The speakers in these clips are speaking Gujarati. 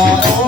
Oh,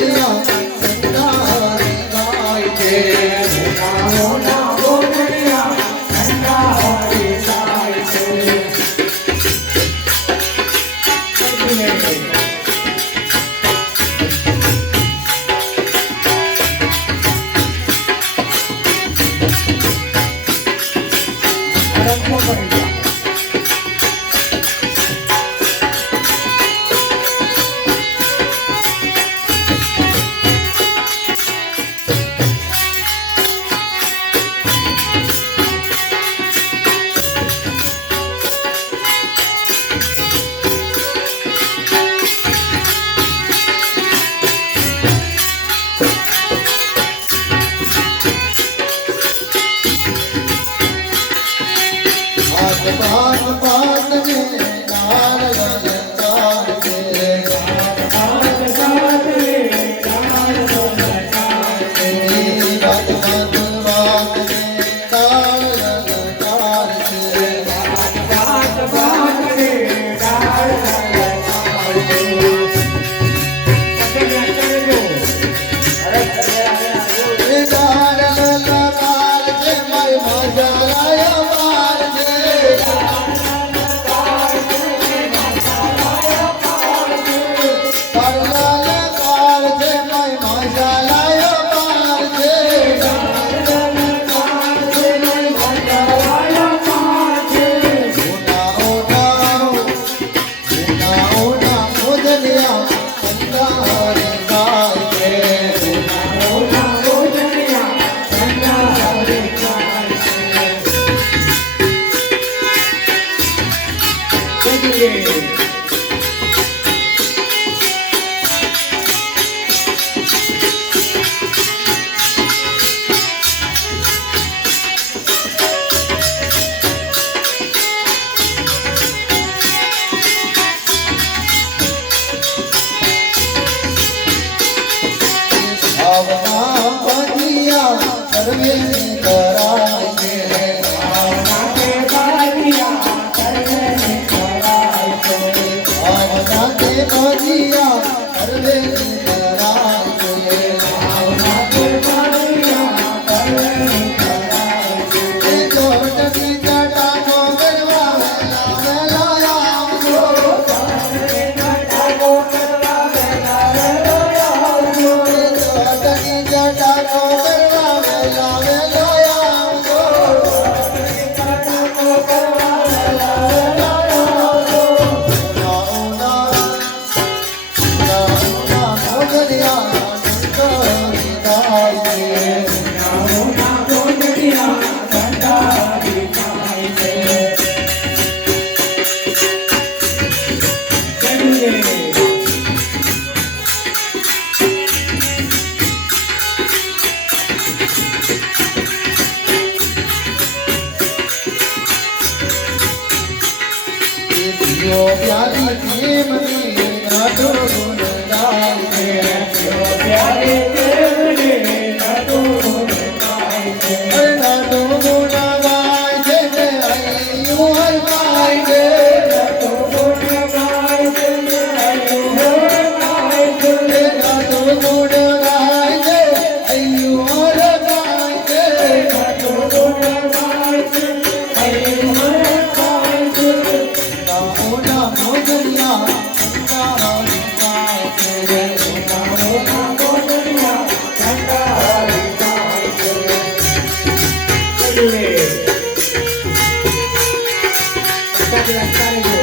对 જલાય મારજે. પ્યારી પ્રેમની નાટો ગુણ ગાય પ્યારી Gracias.